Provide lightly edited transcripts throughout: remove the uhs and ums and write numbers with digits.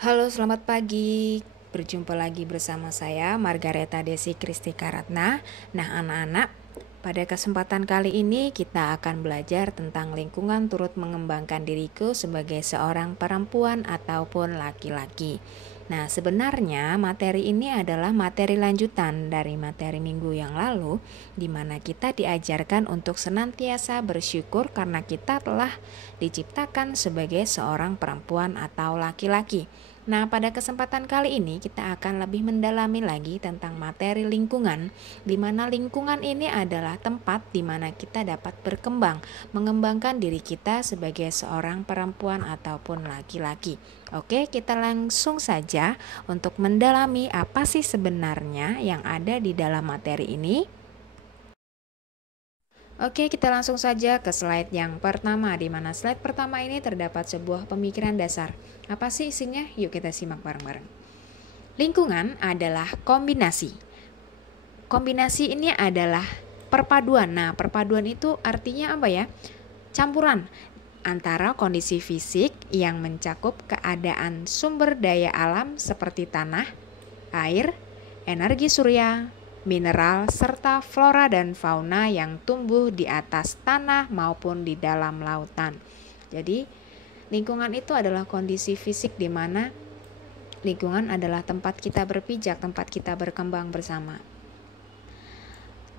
Halo, selamat pagi. Berjumpa lagi bersama saya, Margareta Desi Kristika Ratna. Nah, anak-anak, pada kesempatan kali ini kita akan belajar tentang lingkungan turut mengembangkan diriku sebagai seorang perempuan ataupun laki-laki. Nah, sebenarnya materi ini adalah materi lanjutan dari materi minggu yang lalu, di mana kita diajarkan untuk senantiasa bersyukur karena kita telah diciptakan sebagai seorang perempuan atau laki-laki. Nah, pada kesempatan kali ini kita akan lebih mendalami lagi tentang materi lingkungan, di mana lingkungan ini adalah tempat di mana kita dapat berkembang, mengembangkan diri kita sebagai seorang perempuan ataupun laki-laki. Oke, kita langsung saja untuk mendalami apa sih sebenarnya yang ada di dalam materi ini. Oke, kita langsung saja ke slide yang pertama, di mana slide pertama ini terdapat sebuah pemikiran dasar. Apa sih isinya? Yuk kita simak bareng-bareng. Lingkungan adalah kombinasi. Kombinasi ini adalah perpaduan. Nah, perpaduan itu artinya apa ya? Campuran antara kondisi fisik yang mencakup keadaan sumber daya alam seperti tanah, air, energi surya, mineral, serta flora dan fauna yang tumbuh di atas tanah maupun di dalam lautan. Jadi, lingkungan itu adalah kondisi fisik di mana lingkungan adalah tempat kita berpijak, tempat kita berkembang bersama.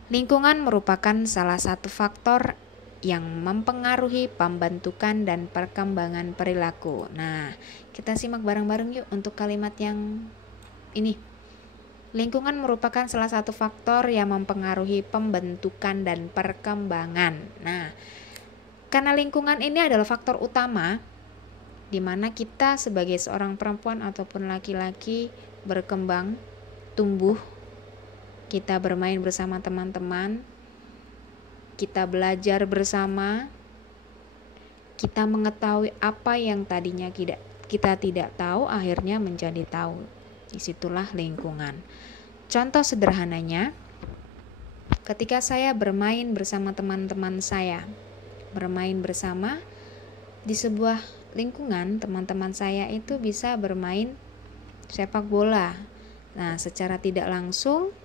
Lingkungan merupakan salah satu faktor yang mempengaruhi pembentukan dan perkembangan perilaku. Nah, kita simak bareng-bareng yuk untuk kalimat yang ini. Lingkungan merupakan salah satu faktor yang mempengaruhi pembentukan dan perkembangan. Nah, karena lingkungan ini adalah faktor utama di mana kita sebagai seorang perempuan ataupun laki-laki berkembang, tumbuh, kita bermain bersama teman-teman, kita belajar bersama, kita mengetahui apa yang tadinya kita tidak tahu, akhirnya menjadi tahu. Disitulah lingkungan. Contoh sederhananya, ketika saya bermain bersama teman-teman saya, bermain bersama di sebuah lingkungan, teman-teman saya itu bisa bermain sepak bola. Nah, secara tidak langsung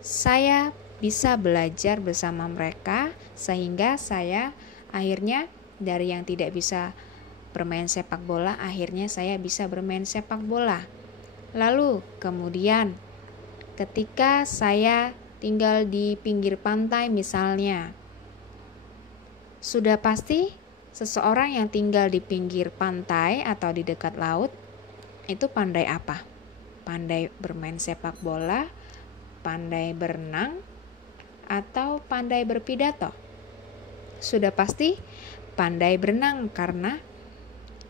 saya bisa belajar bersama mereka, sehingga saya akhirnya dari yang tidak bisa bermain sepak bola, akhirnya saya bisa bermain sepak bola. Lalu kemudian ketika saya tinggal di pinggir pantai misalnya, sudah pasti seseorang yang tinggal di pinggir pantai atau di dekat laut itu pandai apa? Pandai bermain sepak bola, pandai berenang, atau pandai berpidato? Sudah pasti pandai berenang, karena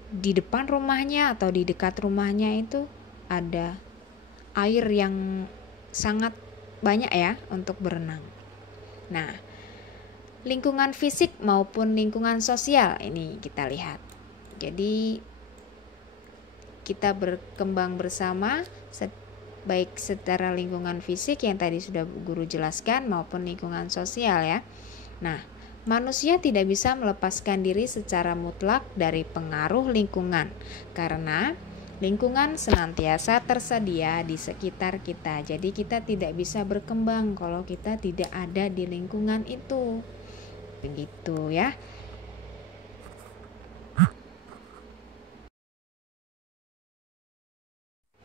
di depan rumahnya atau di dekat rumahnya itu ada air yang sangat banyak ya untuk berenang. Nah, lingkungan fisik maupun lingkungan sosial ini kita lihat. Jadi kita berkembang bersama baik secara lingkungan fisik yang tadi sudah guru jelaskan maupun lingkungan sosial ya. Nah, manusia tidak bisa melepaskan diri secara mutlak dari pengaruh lingkungan, karena lingkungan senantiasa tersedia di sekitar kita. Jadi kita tidak bisa berkembang kalau kita tidak ada di lingkungan itu. Begitu ya.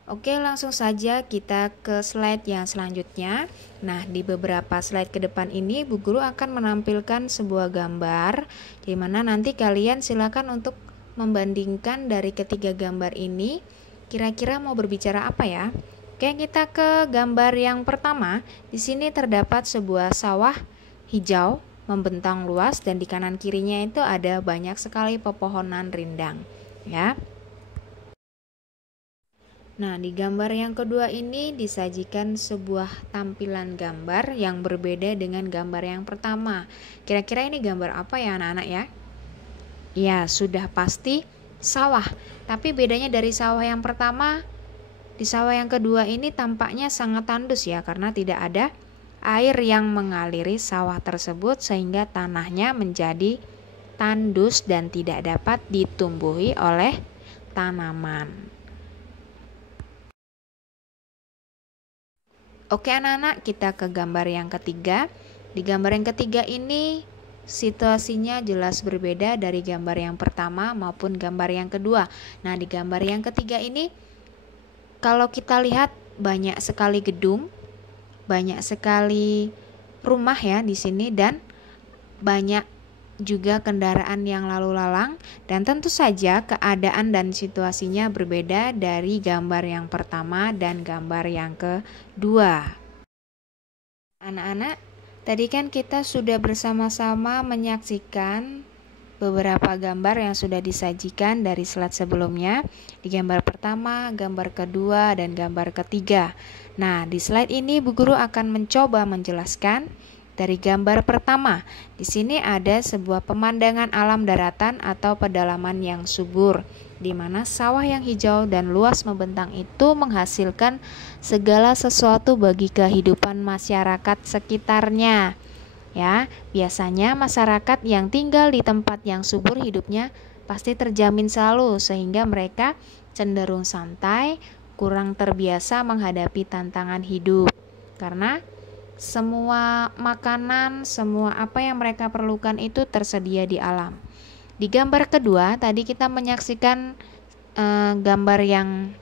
Oke, langsung saja kita ke slide yang selanjutnya. Nah, di beberapa slide ke depan ini Bu Guru akan menampilkan sebuah gambar, di mana nanti kalian silakan untuk membandingkan dari ketiga gambar ini, kira-kira mau berbicara apa ya? Oke, kita ke gambar yang pertama. Di sini terdapat sebuah sawah hijau membentang luas, dan di kanan kirinya itu ada banyak sekali pepohonan rindang, ya. Nah, di gambar yang kedua ini disajikan sebuah tampilan gambar yang berbeda dengan gambar yang pertama. Kira-kira ini gambar apa ya anak-anak ya? Ya, sudah pasti sawah. Tapi bedanya dari sawah yang pertama, di sawah yang kedua ini tampaknya sangat tandus ya, karena tidak ada air yang mengaliri sawah tersebut sehingga tanahnya menjadi tandus dan tidak dapat ditumbuhi oleh tanaman. Oke anak-anak, kita ke gambar yang ketiga. Di gambar yang ketiga ini situasinya jelas berbeda dari gambar yang pertama maupun gambar yang kedua. Nah, di gambar yang ketiga ini kalau kita lihat banyak sekali gedung, banyak sekali rumah ya di sini, dan banyak juga kendaraan yang lalu lalang, dan tentu saja keadaan dan situasinya berbeda dari gambar yang pertama dan gambar yang kedua. Anak-anak, tadi kan kita sudah bersama-sama menyaksikan beberapa gambar yang sudah disajikan dari slide sebelumnya, di gambar pertama, gambar kedua, dan gambar ketiga. Nah, di slide ini Bu Guru akan mencoba menjelaskan dari gambar pertama. Di sini ada sebuah pemandangan alam daratan atau pedalaman yang subur, di mana sawah yang hijau dan luas membentang itu menghasilkan segala sesuatu bagi kehidupan masyarakat sekitarnya. Ya, biasanya masyarakat yang tinggal di tempat yang subur hidupnya pasti terjamin selalu, sehingga mereka cenderung santai, kurang terbiasa menghadapi tantangan hidup. Karena semua makanan, semua apa yang mereka perlukan itu tersedia di alam. Di gambar kedua, tadi kita menyaksikan gambar yang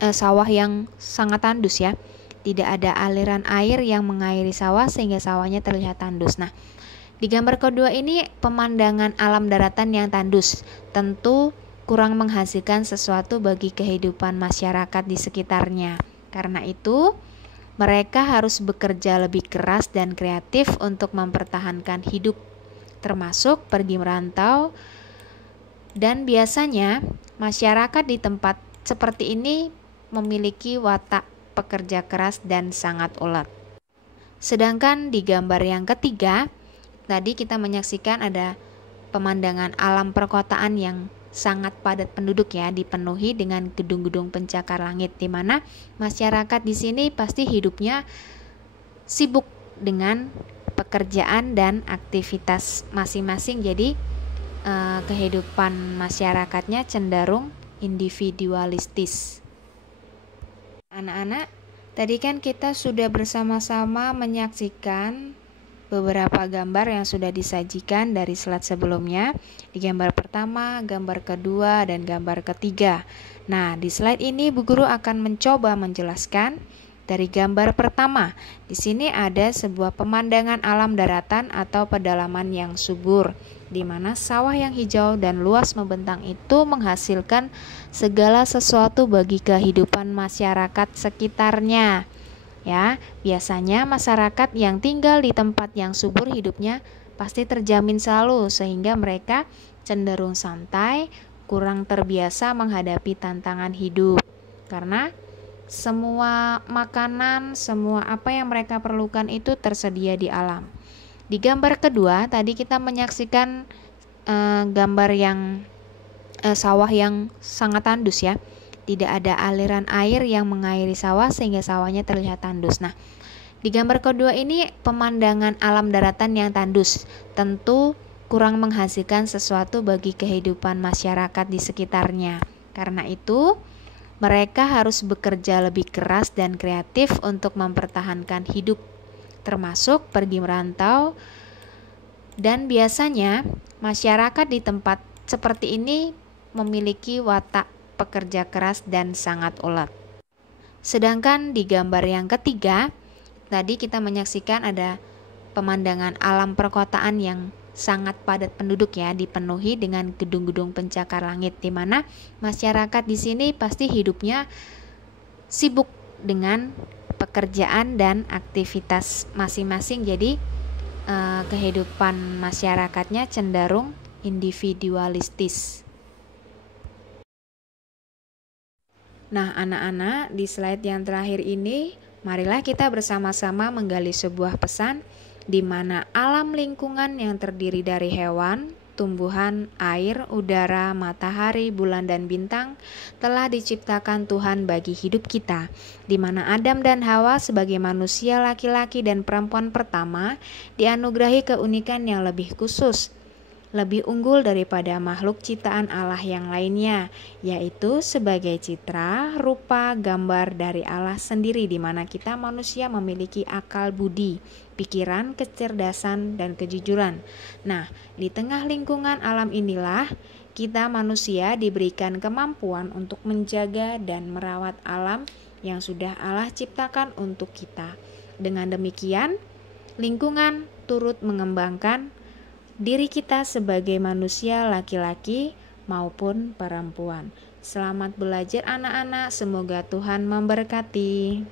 sawah yang sangat tandus ya. Tidak ada aliran air yang mengairi sawah sehingga sawahnya terlihat tandus. Nah, di gambar kedua ini pemandangan alam daratan yang tandus tentu kurang menghasilkan sesuatu bagi kehidupan masyarakat di sekitarnya. Karena itu, mereka harus bekerja lebih keras dan kreatif untuk mempertahankan hidup, termasuk pergi merantau. Dan biasanya masyarakat di tempat seperti ini memiliki watak pekerja keras dan sangat ulet. Sedangkan di gambar yang ketiga, tadi kita menyaksikan ada pemandangan alam perkotaan yang sangat padat penduduk ya, dipenuhi dengan gedung-gedung pencakar langit, di mana masyarakat di sini pasti hidupnya sibuk dengan pekerjaan dan aktivitas masing-masing. Jadi kehidupan masyarakatnya cenderung individualistis. Anak-anak, tadi kan kita sudah bersama-sama menyaksikan beberapa gambar yang sudah disajikan dari slide sebelumnya, di gambar pertama, gambar kedua, dan gambar ketiga. Nah, di slide ini Bu Guru akan mencoba menjelaskan dari gambar pertama. Di sini ada sebuah pemandangan alam daratan atau pedalaman yang subur, di mana sawah yang hijau dan luas membentang itu menghasilkan segala sesuatu bagi kehidupan masyarakat sekitarnya. Ya, biasanya masyarakat yang tinggal di tempat yang subur hidupnya pasti terjamin selalu, sehingga mereka cenderung santai, kurang terbiasa menghadapi tantangan hidup. Karena semua makanan, semua apa yang mereka perlukan itu tersedia di alam. Di gambar kedua, tadi kita menyaksikan gambar yang sawah yang sangat tandus ya. Tidak ada aliran air yang mengairi sawah sehingga sawahnya terlihat tandus. Nah, di gambar kedua ini pemandangan alam daratan yang tandus tentu kurang menghasilkan sesuatu bagi kehidupan masyarakat di sekitarnya. Karena itu, mereka harus bekerja lebih keras dan kreatif untuk mempertahankan hidup, termasuk pergi merantau. Dan biasanya masyarakat di tempat seperti ini memiliki watak pekerja keras dan sangat ulet. Sedangkan di gambar yang ketiga, tadi kita menyaksikan ada pemandangan alam perkotaan yang sangat padat penduduk ya, dipenuhi dengan gedung-gedung pencakar langit, di mana masyarakat di sini pasti hidupnya sibuk dengan pekerjaan dan aktivitas masing-masing. Jadi kehidupan masyarakatnya cenderung individualistis. Nah, anak-anak, di slide yang terakhir ini, marilah kita bersama-sama menggali sebuah pesan di mana alam lingkungan yang terdiri dari hewan, tumbuhan, air, udara, matahari, bulan, dan bintang telah diciptakan Tuhan bagi hidup kita, di mana Adam dan Hawa sebagai manusia laki-laki dan perempuan pertama dianugerahi keunikan yang lebih khusus. lebih unggul daripada makhluk ciptaan Allah yang lainnya, yaitu sebagai citra, rupa, gambar dari Allah sendiri, di mana kita manusia memiliki akal budi, pikiran, kecerdasan, dan kejujuran. Nah, di tengah lingkungan alam inilah kita manusia diberikan kemampuan untuk menjaga dan merawat alam yang sudah Allah ciptakan untuk kita. Dengan demikian, lingkungan turut mengembangkan diri kita sebagai manusia laki-laki maupun perempuan. Selamat belajar anak-anak, semoga Tuhan memberkati.